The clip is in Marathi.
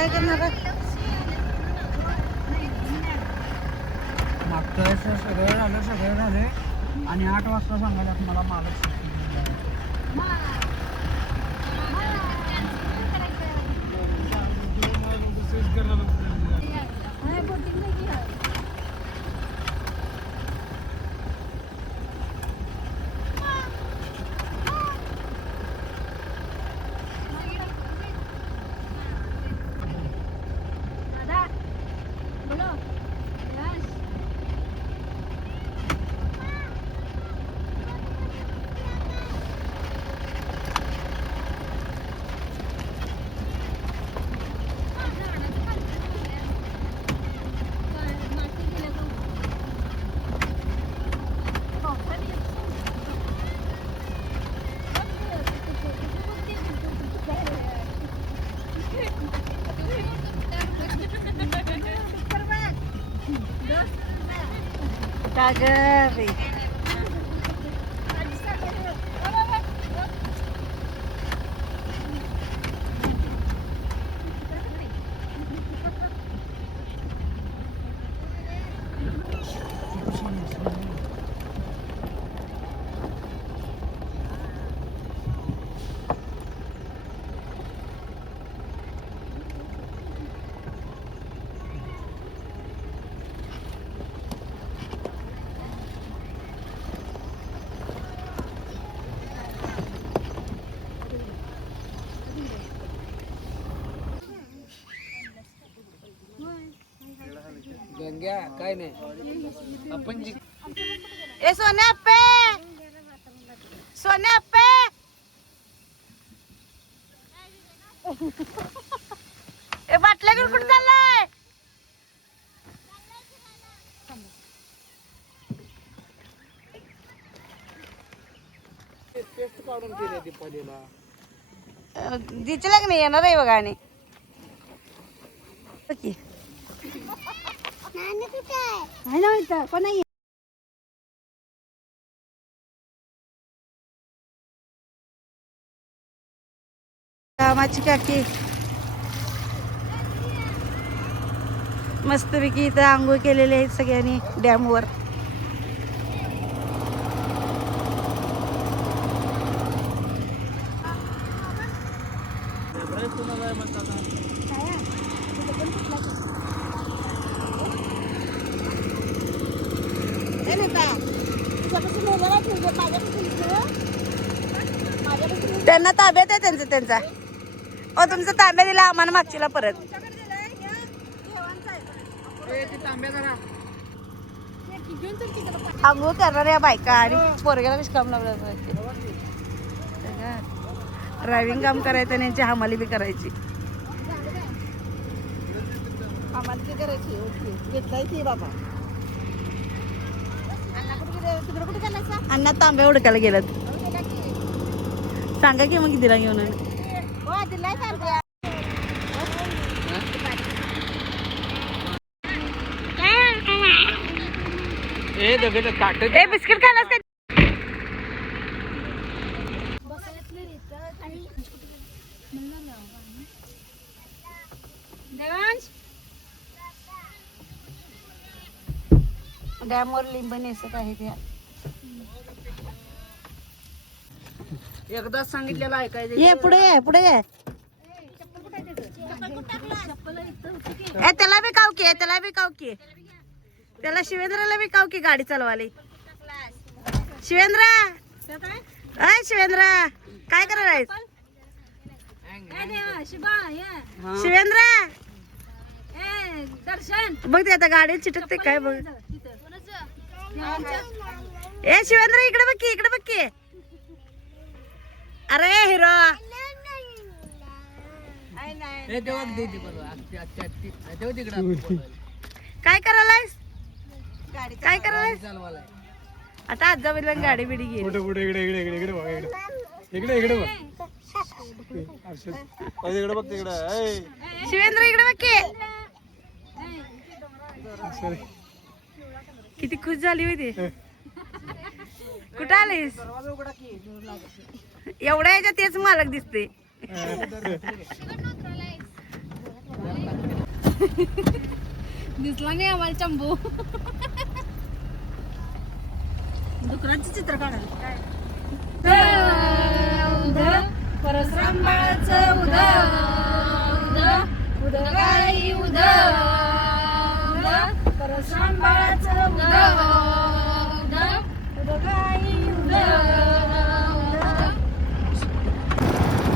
काय करणार? मागच्या वेळेस सगळे झाले आणि 8 वाजता सांगायला मला मालक कागद गंग्या काय नाही आपण ए सोन्या अप्पे सोन्या अप्पे ए बाटल्या घेऊन कुठे चाललाय? टेस्ट काढून केली दीपालीला दिचला की नाही येणार आहे बघा आणि कोण नाही कामाची काकी मस्तपैकी इथं आंघोळ केलेले आहेत सगळ्यांनी डॅमवर. त्यांना ताब्यात आहे त्यांचा ओ तुमचा ताब्या दिला आम्हाला मागचीला परत. आंघोळ करणाऱ्या बायका आणि पोरग्याला कशी काम लावलं ड्रायव्हिंग काम करायचं आणि यांची हमाली बी करायची. हमाली बी करायची घेतलायची बाबा. अण्णा तांब्या उडकायला गेलं सांगा की मग दिला घेऊन ए बिस्किट खायलास का? डॅमवर लिंब नेसत आहे त्या. एकदाच सांगितलेलं ऐकायचं. ये पुढे ये ए त्याला बी काव की त्याला शिवेंद्राला बी काव की गाडी चालवाली. शिवेंद्र काय करणार आहेस? शिवेंद्र बघ ते आता गाडी चिटकते काय बघ. ए शिवेंद्र इकडे बघ की अरे हिरो काय करायलायस? आता आजा बैल गाडी बिडी गेली. शिवेंद्र इकडे बघ की किती खुश झाली होती. कुठं आलीस? एवढ्या ह्याच्यात तेच मालक दिसते. दिसला नाही आम्हाला चंबू. डुकरांची चित्र काढायला काय परसराम बाळाचं उद